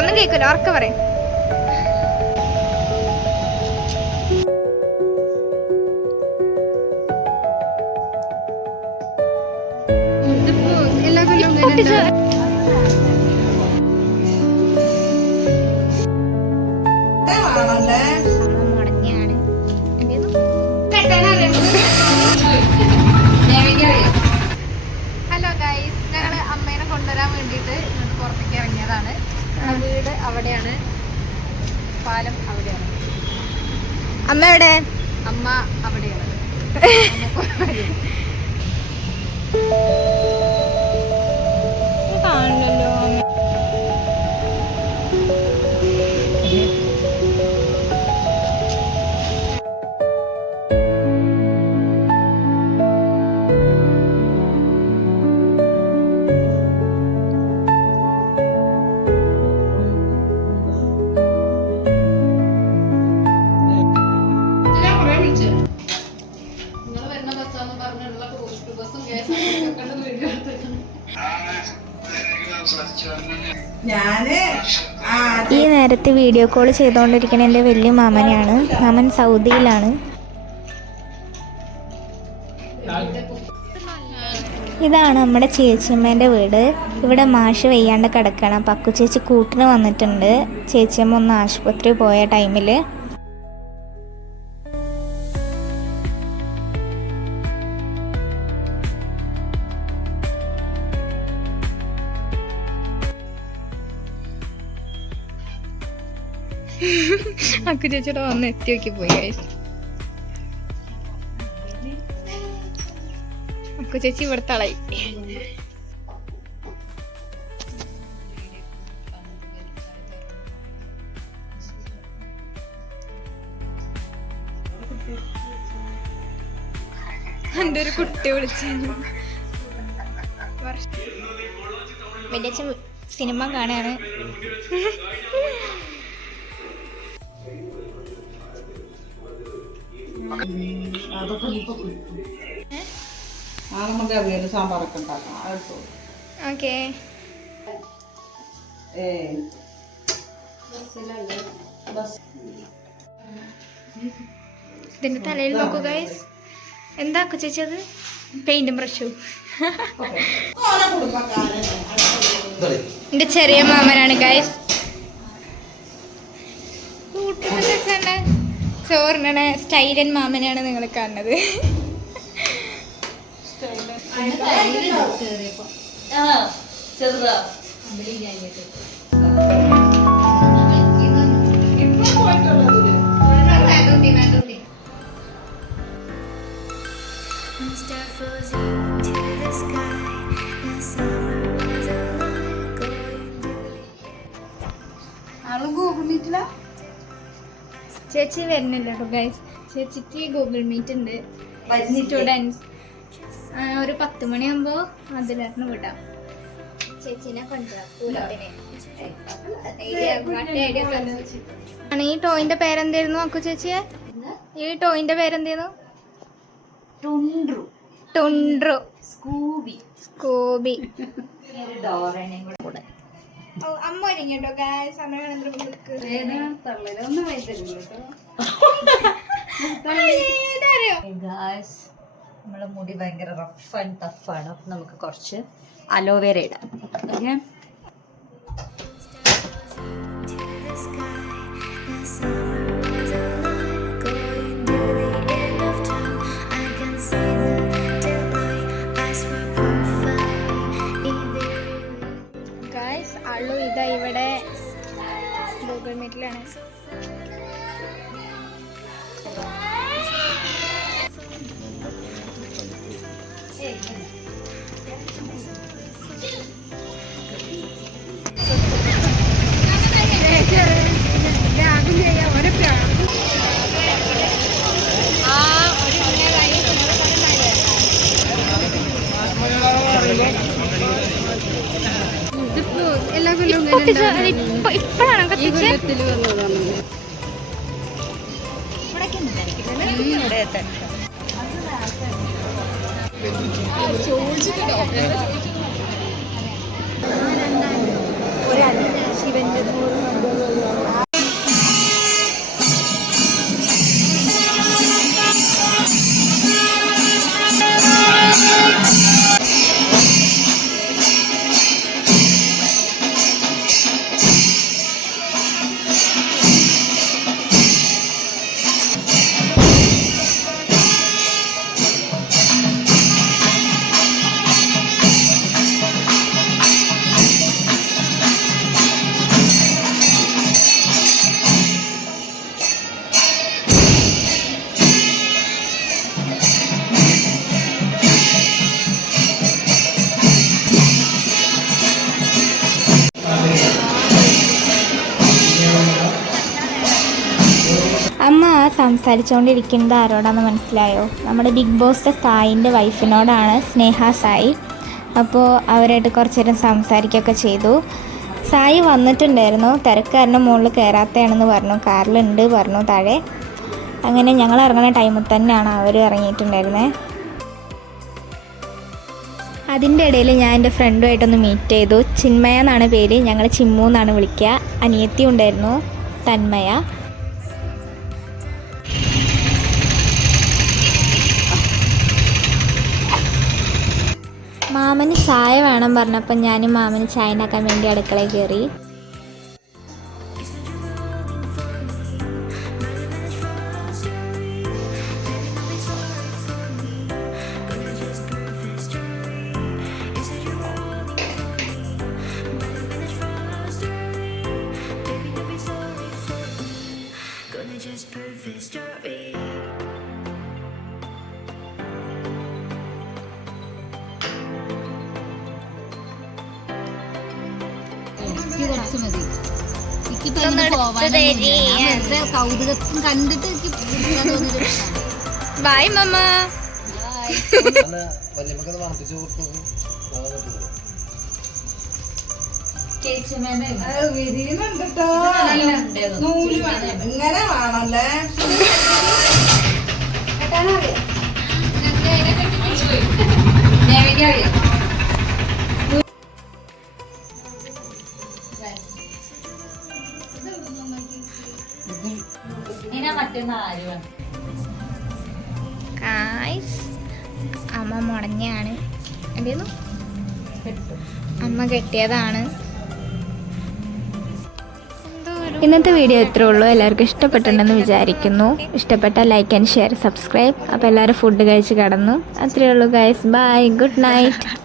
ഒന്നും കേൾക്കില്ല, ഉറക്കെ പറയും. ഹലോ ഗൈസ്, ഞങ്ങള് അമ്മേനെ കൊണ്ടുവരാൻ വേണ്ടിട്ട് പുറത്തേക്ക് ഇറങ്ങിയതാണ്. വീട് അവിടെയാണ്, പാലം അവിടെയാണ്. അമ്മ എവിടെ? അമ്മ അവിടെയാണ്. കാണില്ലല്ലോ. ഈ നേരത്തെ വീഡിയോ കോൾ ചെയ്തുകൊണ്ടിരിക്കുന്ന എൻ്റെ വലിയ മാമനെയാണ്. മാമൻ സൗദിയിലാണ്. ഇതാണ് നമ്മുടെ ചേച്ചിയമ്മേൻ്റെ വീട്. ഇവിടെ മാഷ് വെയ്യാണ്ട് കിടക്കണം. പക്കു ചേച്ചി കൂട്ടിന് വന്നിട്ടുണ്ട്. ചേച്ചിയമ്മ ഒന്ന് ആശുപത്രി പോയ ടൈമിൽ. അക്കു ചേച്ചിയുടെ വന്ന് എത്തി നോക്കി പോയി. അക്കു ചേച്ചി ഇവിടുത്തെ ആളായി. എൻ്റെ ഒരു കുട്ടി വിളിച്ചു. വലിയ സിനിമ കാണാണ്. നമുക്ക് അവിയൽ സാമ്പാറൊക്കെ ഉണ്ടാക്കാം. ഓക്കെ. ഇതിന്റെ തലയിൽ നോക്കൂ ഗൈസ്. എന്താ ചേച്ചി അത്? പെയിന്റും ബ്രഷും. എന്റെ ചെറിയ മാമനാണ് ഗൈസ്. ചോറിനെ സ്റ്റൈലൻ മാമനാണ് നിങ്ങൾ കാണുന്നത്. ചേച്ചി വരുന്നില്ല കേട്ടോ ഗൈസ്. ചേച്ചിക്ക് ഗൂഗിൾ മീറ്റ് ഉണ്ട്. സ്റ്റുഡൻസ് ഒരു 10 മണിയാകുമ്പോ അതിലായിരുന്നു വിടാം. ചേച്ചിനെ കൊണ്ടുവരാം. ഈ ടോയിന്റെ പേരെന്തായിരുന്നു അക്കു ചേച്ചിയെ? ഈ ടോയിന്റെ പേരെന്തായിരുന്നു? ടുണ്ട്രു. സ്കൂബി. അമ്മ ഒരുങ്ങിട്ടോ ഗൈസ്. നമ്മളെ മുടി ഭയങ്കര റഫ് ആൻഡ് ടഫാണ്. അപ്പം നമുക്ക് കുറച്ച് അലോവേര ഇടാം. ഓക്കെ. ഗൈസ് ആളു ഇതാ ഇവിടെ ഗൂഗിൾ മീറ്റിലാണ്. ഇപ്പോഴാണ് ശിവന്റെ സംസാരിച്ചുകൊണ്ടിരിക്കുന്നത് ആരോടാണെന്ന് മനസ്സിലായോ? നമ്മുടെ ബിഗ് ബോസിൻ്റെ സായിൻ്റെ വൈഫിനോടാണ്, സ്നേഹ സായി. അപ്പോൾ അവരായിട്ട് കുറച്ച് നേരം സംസാരിക്കുകയൊക്കെ ചെയ്തു. സായി വന്നിട്ടുണ്ടായിരുന്നു, തിരക്കാരൻ്റെ മുകളിൽ കയറാത്തതാണെന്ന് പറഞ്ഞു, കാറിലുണ്ട് പറഞ്ഞു താഴെ. അങ്ങനെ ഞങ്ങൾ ഇറങ്ങുന്ന ടൈമിൽ തന്നെയാണ് അവർ ഇറങ്ങിയിട്ടുണ്ടായിരുന്നത്. അതിൻ്റെ ഇടയിൽ ഞാൻ എൻ്റെ ഫ്രണ്ടുമായിട്ടൊന്ന് മീറ്റ് ചെയ്തു. ചിന്മയ എന്നാണ് പേര്, ഞങ്ങൾ ചിമ്മു എന്നാണ് വിളിക്കുക. അനിയത്തി ഉണ്ടായിരുന്നു, തന്മയ. മാമന് ചായ വേണം പറഞ്ഞപ്പോൾ ഞാനും മാമന് ചായ ഉണ്ടാക്കാൻ വേണ്ടി അടുക്കളയിൽ കയറി. കുറച്ച് മതി. കൗതുകത്തും കണ്ടിട്ട് ബൈ മമ്മ. ഇങ്ങനെ വേണല്ലേ. അമ്മ മുടഞ്ഞാണ്, എന്തായിരുന്നു അമ്മ കെട്ടിയതാണ്. ഇന്നത്തെ വീഡിയോ ഇത്രേ ഉള്ളൂ. എല്ലാവർക്കും ഇഷ്ടപ്പെട്ടിട്ടുണ്ടെന്ന് വിചാരിക്കുന്നു. ഇഷ്ടപ്പെട്ടാൽ ലൈക്ക് ആൻഡ് ഷെയർ, സബ്സ്ക്രൈബ്. അപ്പോൾ എല്ലാവരും ഫുഡ് കഴിച്ച് കിടന്നു. അത്രയേ ഉള്ളൂ ഗൈസ്. By, good night.